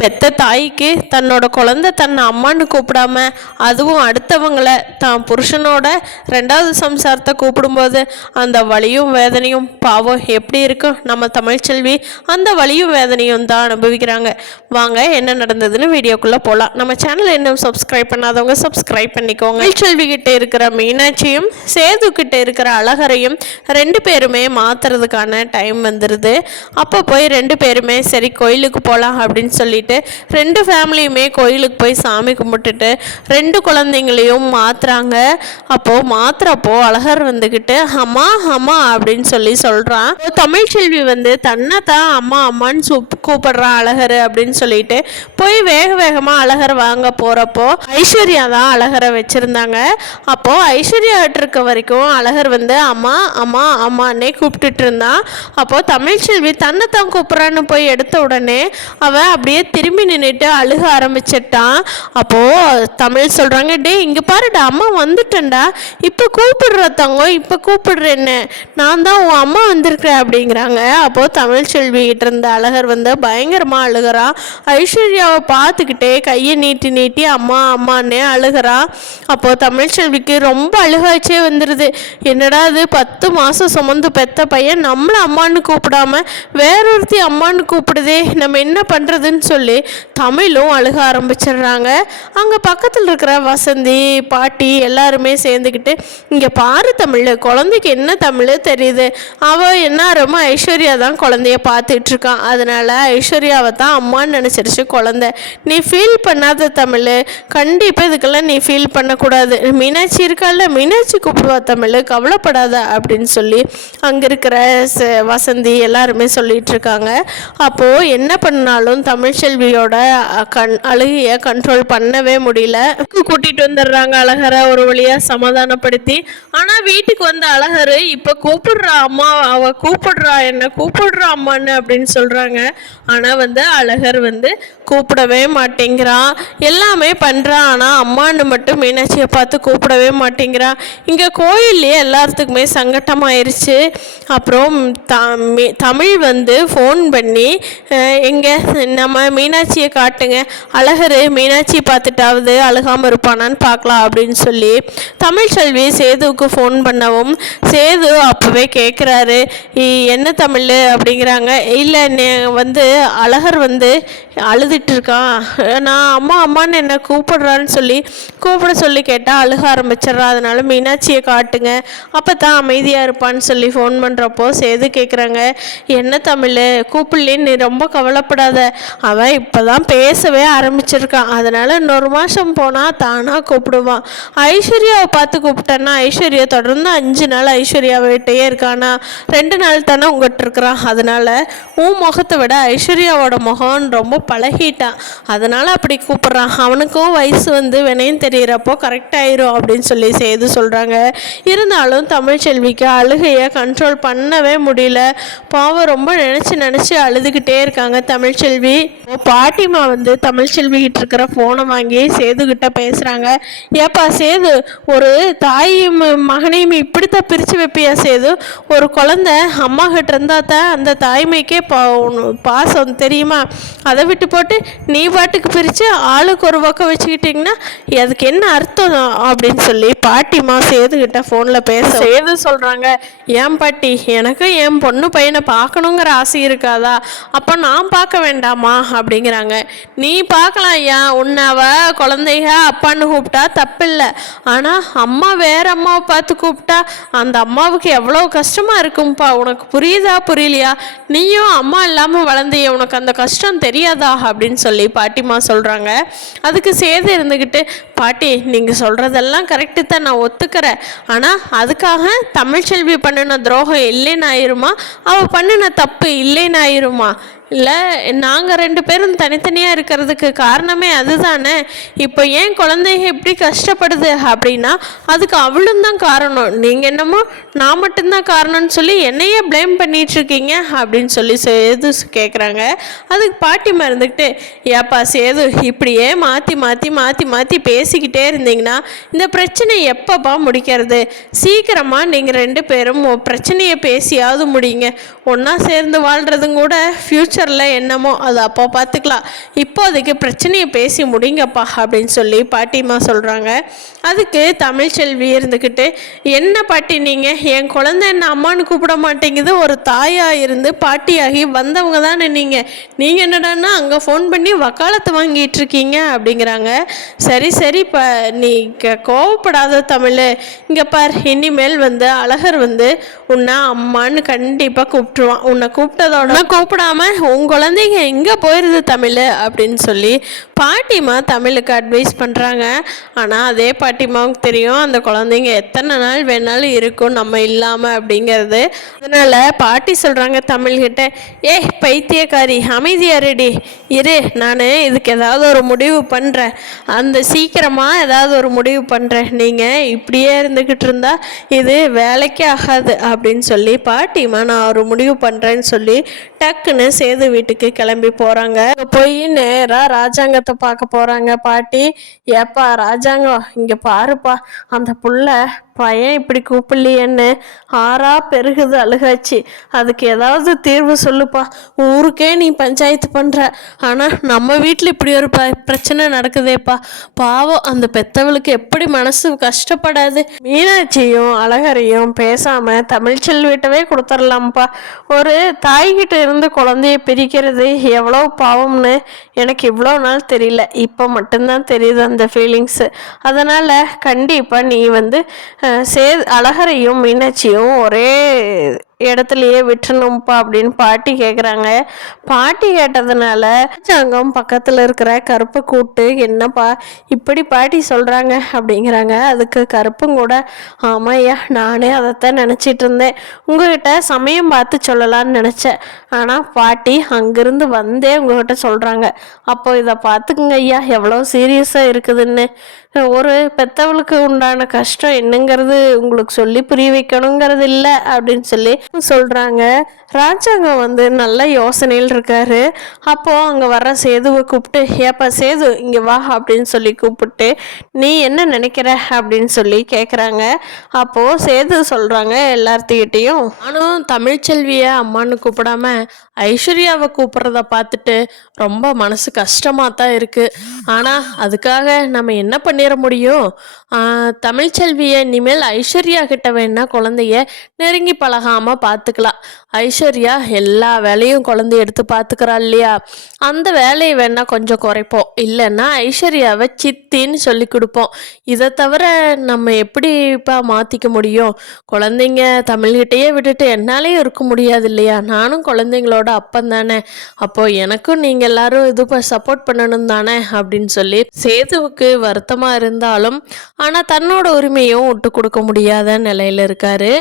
பெத்த தாய்க்கு தன்னோட குழந்தை தன்னை அம்மான்னு கூப்பிடாம அதுவும் அடுத்தவங்களை தான் புருஷனோட ரெண்டாவது சம்சாரத்தை கூப்பிடும்போது அந்த வலியும் வேதனையும் பாவம் எப்படி இருக்கும் நம்ம தமிழ்ச்செல்வி அந்த வலியும் வேதனையும் தான் அனுபவிக்கிறாங்க. வாங்க என்ன நடந்ததுன்னு வீடியோக்குள்ளே போகலாம். நம்ம சேனல் இன்னும் சப்ஸ்கிரைப் பண்ணாதவங்க சப்ஸ்கிரைப் பண்ணிக்கோங்க. தமிழ்ச்செல்வி கிட்ட இருக்கிற மீனாட்சியும் சேது கிட்ட இருக்கிற அழகரையும் ரெண்டு பேருமே மாத்துறதுக்கான டைம் வந்துடுது. அப்போ போய் ரெண்டு பேருமே சரி கோயிலுக்கு போகலாம் அப்படின்னு சொல்லிட்டு ரெண்டு ஃபேமிலியுமே கோயிலுக்கு போய் சாமி கும்பிட்டுட்டு ரெண்டு குழந்தைங்களையும் மாத்துறாங்க. அப்போது மாத்துறப்போ அழகர் வந்துக்கிட்டு அம்மா அம்மா அப்படின்னு சொல்கிறான். தமிழ்ச்செல்வி வந்து தன்னை தான் அம்மா அம்மான்னு கூப்பிடுறான் அழகர் அப்படின்னு சொல்லிட்டு போய் வேக வேகமாக அழகர் வாங்க போகிறப்போ ஐஸ்வர்யா தான் அழகரை வச்சுருந்தாங்க. அப்போது ஐஸ்வர்யா இருக்க வரைக்கும் அழகர் வந்து அம்மா அம்மா அம்மானே கூப்பிட்டுட்டு இருந்தான். அப்போது தமிழ்ச்செல்வி தன்னை தான் கூப்பிட்றான்னு போய் எடுத்த உடனே அவன் அப்படியே திரும்பி நின்றுட்டு அழுக ஆரம்பிச்சிட்டான். அப்போது தமிழ் சொல்கிறாங்க, டே இங்கே பாருடா அம்மா வந்துட்டேன்டா, இப்போ கூப்பிடுற தங்கம், இப்போ கூப்பிடுறேன்னு நான் தான் உன் அம்மா வந்திருக்கிறேன் அப்படிங்கிறாங்க. அப்போது தமிழ்ச்செல்வி கிட்ட இருந்த அழகர் வந்து பயங்கரமாக அழுகிறான். ஐஸ்வர்யாவை பார்த்துக்கிட்டே கையை நீட்டி நீட்டி அம்மா அம்மானே அழுகிறான். அப்போது தமிழ்ச்செல்விக்கு ரொம்ப அழுகாச்சே வந்துடுது. என்னடா அது 10 மாதம் சுமந்து பெத்த பையன் நம்மளை அம்மானு கூப்பிடாம வேறொருத்தி அம்மானு கூப்பிடுதே, நம்ம என்ன பண்ணுறதுன்னு சொல்லி தமிழும் அழுக ஆரம்பிச்சிடுறாங்க. அங்கே பக்கத்தில் இருக்கிற வசந்தி பாட்டி எல்லாருமே சேர்ந்துக்கிட்டு இங்கே பாரு தமிழ், குழந்தைக்கு என்ன தமிழ் தெரியுது, அவள் என்ன ரொம்ப ஐஸ்வர்யா தான் குழந்தைய பார்த்துட்டு இருக்கான், அதனால ஐஸ்வர்யாவை தான் அம்மான்னு நினச்சிருச்சு குழந்தை, நீ ஃபீல் பண்ணாத தமிழ், கண்டிப்பாக இதுக்கெல்லாம் நீ ஃபீல் பண்ணக்கூடாது, மீனாட்சி இருக்கால மீனாட்சி கூப்பிடுவா தமிழ், கவலைப்படாத அப்படின்னு சொல்லி அங்கே இருக்கிற வசந்தி எல்லாருமே சொல்லிட்டு இருக்காங்க. அப்போது என்ன பண்ணாலும் தமிழ்ச்செல்வியோட அழுகையை கண்ட்ரோல் பண்ணவே முடியல. கூட்டிட்டு வந்துடுறாங்க அழகரை ஒரு வழியா சமாதானப்படுத்தி. ஆனா வீட்டுக்கு வந்த அழகரு இப்ப கூப்பிடுறா அம்மா, அவ கூப்பிடுறா என்ன கூப்பிடுறா அம்மான்னு அப்படின்னு சொல்றாங்க. ஆனா வந்து அழகர் வந்து கூப்பிடவே மாட்டேங்கிறான், எல்லாமே பண்றான். ஆனா அம்மான்னு மட்டும் மீனாட்சியை பார்த்து கூப்பிடவே மாட்டேங்கிறான். இங்க கோயில்லையே எல்லாத்துக்குமே சங்கட்டமாயிருச்சு. அப்புறம் தமிழ் வந்து ஃபோன் பண்ணி எங்க நம்ம மீனாட்சியை காட்டுங்க, அழகர் மீனாட்சி பார்த்துட்டாவது அழுகாமல் இருப்பானான்னு பார்க்கலாம் அப்படின்னு சொல்லி தமிழ்ச்செல்வி சேதுவுக்கு ஃபோன் பண்ணவும் சேது அப்போவே கேட்குறாரு, என்ன தமிழ் அப்படிங்கிறாங்க. இல்லை வந்து அழகர் வந்து அழுதுட்டு இருக்கான், நான் அம்மா அம்மான்னு என்ன கூப்பிடுறான்னு கூப்பிட சொல்லி கேட்டால் அழுக ஆரம்பிச்சிட்றா, அதனால மீனாட்சியை காட்டுங்க அப்போ தான் அமைதியாக இருப்பான்னு சொல்லி ஃபோன் பண்ணுறப்போ சேது கேட்குறாங்க, என்ன தமிழ் கூப்பிடலேன்னு நீ ரொம்ப கவலைப்படாத, அவன் இப்போ தான் பேசவே ஆரம்பிச்சிருக்கான், அதனால் இன்னொரு மாதம் போனால் தானாக கூப்பிடுவான், ஐஸ்வர்யாவை பார்த்து கூப்பிட்டேன்னா ஐஸ்வர்யா தொடர்ந்து 5 நாள் ஐஸ்வர்யாவிட்டே இருக்கானா, 2 நாள் தானே உங்கள்கிட்ட இருக்கிறான், அதனால் உன் முகத்தை விட ஐஸ்வர்யாவோட முகம் ரொம்ப பழகிட்டான், அதனால் அப்படி கூப்பிட்றான், அவனுக்கும் வயசு வந்து வினையும் தெரிகிறப்போ கரெக்டாயிரும் அப்படின்னு சொல்லி சேது சொல்கிறாங்க. இருந்தாலும் தமிழ்ச்செல்விக்கு அழுகையை கண்ட்ரோல் பண்ணவே முடியல, பாவம் ரொம்ப நினச்சி அழுதுகிட்டே இருக்காங்க தமிழ்ச்செல்வி. பாட்டிமா வந்து தமிழ்ச்செல்வி கிட்ட இருக்கிற ஃபோனை வாங்கி சேதுகிட்ட பேசுகிறாங்க. ஏப்பா சேது, ஒரு தாயும் மகனையும் இப்படித்தான் பிரித்து வைப்பியா சேது, ஒரு குழந்தை அம்மா கிட்ட இருந்தால் தான் அந்த தாய்மைக்கே பாசம் தெரியுமா, அதை விட்டு போட்டு நீ பாட்டுக்கு பிரித்து ஆளுக்கு ஒரு பக்கம் வச்சுக்கிட்டிங்கன்னா அதுக்கு என்ன அர்த்தம் அப்படின்னு சொல்லி பாட்டிமா சேதுகிட்ட ஃபோனில் பேச சேது சொல்கிறாங்க, ஏன் பாட்டி எனக்கு என் பொண்ணு பையனை பார்க்கணுங்கிற ஆசை இருக்காதா, அப்போ நான் பார்க்க வேண்டாமா அப்படிங்கிறாங்க. நீ பார்க்கலாம் ஐயா, உன்னாவ குழந்தைக அப்பான்னு கூப்பிட்டா தப்பில்லை, ஆனால் அம்மா வேற அம்மாவை பார்த்து கூப்பிட்டா அந்த அம்மாவுக்கு எவ்வளோ கஷ்டமாக இருக்கும்ப்பா, உனக்கு புரியுதா புரியலையா, நீயும் அம்மா இல்லாமல் வளர்ந்திய உனக்கு அந்த கஷ்டம் தெரியாதா அப்படின்னு சொல்லி பாட்டிமா சொல்கிறாங்க. அதுக்கு சேது இருந்துக்கிட்டு, பாட்டி நீங்கள் சொல்கிறதெல்லாம் கரெக்டு தான், நான் ஒத்துக்கிறேன், ஆனால் அதுக்காக தமிழ்ச்செல்வி பண்ணின துரோகம் இல்லைன்னு ஆயிருமா, அவள் பண்ணின தப்பு இல்லைன்னு ஆயிருமா, இல்லை நாங்கள் 2 பேரும் தனித்தனியாக இருக்கிறதுக்கு காரணமே அதுதானே, இப்போ ஏன் குழந்தைங்க இப்படி கஷ்டப்படுது அப்படின்னா அதுக்கு அவளும் தான் காரணம், நீங்கள் என்னமோ நான் மட்டும்தான் காரணம்னு சொல்லி என்னையே ப்ளேம் பண்ணிகிட்ருக்கீங்க அப்படின்னு சொல்லி சேது கேட்குறாங்க. அதுக்கு பாட்டிமா இருந்துக்கிட்டு, ஏப்பா சேது இப்படியே மாற்றி மாற்றி மாற்றி மாற்றி பேசிக்கிட்டே இருந்தீங்கன்னா இந்த பிரச்சனை எப்பப்பா முடிக்கிறது, சீக்கிரமாக நீங்கள் 2 பேரும் பிரச்சனையை பேசியாவது முடியுங்க, ஒன்றா சேர்ந்து வாழ்கிறதும் கூட ஃப்யூச்சர் ஃப்யூச்சரில் என்னமோ அது அப்போ பார்த்துக்கலாம், இப்போதைக்கு பிரச்சனையை பேசி முடிங்கப்பா அப்படின்னு சொல்லி பாட்டிமா சொல்கிறாங்க. அதுக்கு தமிழ்ச்செல்வி இருந்துக்கிட்டு, என்ன பாட்டி நீங்கள், என் குழந்தை என்ன அம்மானு கூப்பிட மாட்டேங்குது, ஒரு தாயாக இருந்து பாட்டியாகி வந்தவங்க தானே நீங்கள் என்னடான்னா அங்கே ஃபோன் பண்ணி வக்காலத்து வாங்கிட்டு இருக்கீங்க அப்படிங்கிறாங்க. சரி சரி நீ கோவப்படாத தமிழ், இங்கே பார், இனிமேல் அழகர் உன்னை அம்மான்னு கண்டிப்பாக கூப்பிட்டுருவான். உன்னை கூப்பிட்டதோட கூப்பிடாம உன் குழந்தைங்க எங்கே போயிடுது தமிழ் அப்படின்னு சொல்லி பாட்டிமா தமிழுக்கு அட்வைஸ் பண்ணுறாங்க. ஆனால் அதே பாட்டிமாவுக்கு தெரியும் அந்த குழந்தைங்க எத்தனை நாள் வேணாலும் இருக்கும் நம்ம இல்லாமல் அப்படிங்கிறது. அதனால் பாட்டி சொல்கிறாங்க தமிழ்கிட்ட, பைத்தியக்காரி அமைதியாரடி இரு, நான் இதுக்கு ஏதாவது ஒரு முடிவு பண்ணுறேன், அந்த சீக்கிரமாக ஏதாவது ஒரு முடிவு பண்ணுறேன், நீங்கள் இப்படியே இருந்துக்கிட்டு இருந்தா இது வேலைக்கே ஆகாது அப்படின்னு சொல்லி பாட்டிமா நான் ஒரு முடிவு பண்ணுறேன்னு சொல்லி டக்குன்னு சேது வீட்டுக்கு கிளம்பி போகிறாங்க. போய் நேராக ராஜாங்கத்தை பார்க்க போகிறாங்க பாட்டி. ஏப்பா ராஜாங்கம், இங்கே பாருப்பா, அந்த புள்ள பையன் இப்படி கூப்பிடலையேன்னு ஆறா பெருகுது அழுகாச்சு, அதுக்கு ஏதாவது தீர்வு சொல்லுப்பா, ஊருக்கே நீ பஞ்சாயத்து பண்ணுற, ஆனால் நம்ம வீட்டில் இப்படி ஒரு பிரச்சனை நடக்குதேப்பா, பாவம் அந்த பெத்தவளுக்கு எப்படி மனசு கஷ்டப்படாது. மீனாட்சியும் அழகரையும் பேசாமல் தமிழ்ச்செல்விட்டவே கொடுத்துடலாம்ப்பா, ஒரு தாய்கிட்ட இருந்து குழந்தைய பிரிக்கிறது எவ்வளோ பாவம்னு எனக்கு இவ்வளோ நாள் தெரியல, இப்போ மட்டும்தான் தெரியுது அந்த ஃபீலிங்ஸு. அதனால் கண்டிப்பாக நீ அழகரையும் மீனாட்சியும் ஒரே இடத்துலையே விட்டுணும்ப்பா அப்படின்னு பாட்டி கேட்குறாங்க. பாட்டி கேட்டதுனால ராஜாங்கம் பக்கத்தில் இருக்கிற கருப்பை கூப்பிட்டு, என்னப்பா இப்படி பாட்டி சொல்கிறாங்க அப்படிங்கிறாங்க. அதுக்கு கருப்பும் கூட, ஆமாய்யா நானே அதைத்தான் நினச்சிட்டு இருந்தேன், உங்ககிட்ட சமயம் பார்த்து சொல்லலான்னு நினச்சேன், ஆனால் பாட்டி அங்கேருந்து வந்தே உங்ககிட்ட சொல்கிறாங்க, அப்போ இதை பார்த்துக்குங்க ஐயா எவ்வளோ சீரியஸாக இருக்குதுன்னு, ஒரு பெத்தவளுக்கு உண்டான கஷ்டம் என்னங்கிறது உங்களுக்கு சொல்லி புரிய வைக்கணுங்கிறது இல்லை அப்படின்னு சொல்லி சொல்கிறாங்க. ராஜாங்கம் நல்ல யோசனையில் இருக்காரு. அப்போது அங்கே வர சேதுவை கூப்பிட்டு, ஏப்பா சேது இங்கே வா அப்படின்னு சொல்லி கூப்பிட்டு, நீ என்ன நினைக்கிற அப்படின்னு சொல்லி கேட்குறாங்க. அப்போது சேது சொல்கிறாங்க எல்லார்த்திக்கிட்டையும், நானும் தமிழ்ச்செல்வியை அம்மானு கூப்பிடாம ஐஸ்வர்யாவை கூப்பிட்றத பார்த்துட்டு ரொம்ப மனசு கஷ்டமாக தான் இருக்குது, ஆனால் அதுக்காக நம்ம என்ன பண்ணிட முடியும், தமிழ்ச்செல்வியை இனிமேல் ஐஸ்வர்யா கிட்ட வேணா குழந்தைய நெருங்கி பழகாமல் பார்த்துக்கலாம், ஐஸ்வர்யா எல்லா வேலையும் குழந்தைய எடுத்து பார்த்துக்கிறா இல்லையா, அந்த வேலையை வேணா கொஞ்சம் குறைப்போம், இல்லைன்னா ஐஸ்வர்யாவை சித்தின்னு சொல்லி கொடுப்போம், இதை தவிர நம்ம எப்படிப்பா மாற்றிக்க முடியும், குழந்தைங்க தமிழ்கிட்டையே விட்டுட்டு என்னாலேயும் இருக்க முடியாது இல்லையா, நானும் குழந்தைங்களோட அப்பன் தானே, அப்போது எனக்கும் நீங்கள் எல்லாரும் இது சப்போர்ட் பண்ணணும் தானே அப்படின்னு சொல்லி சேதுவுக்கு வருத்தமாக இருந்தாலும் ஆனால் தன்னோட உரிமையும் விட்டு கொடுக்க முடியாத நிலையில் இருக்காரு.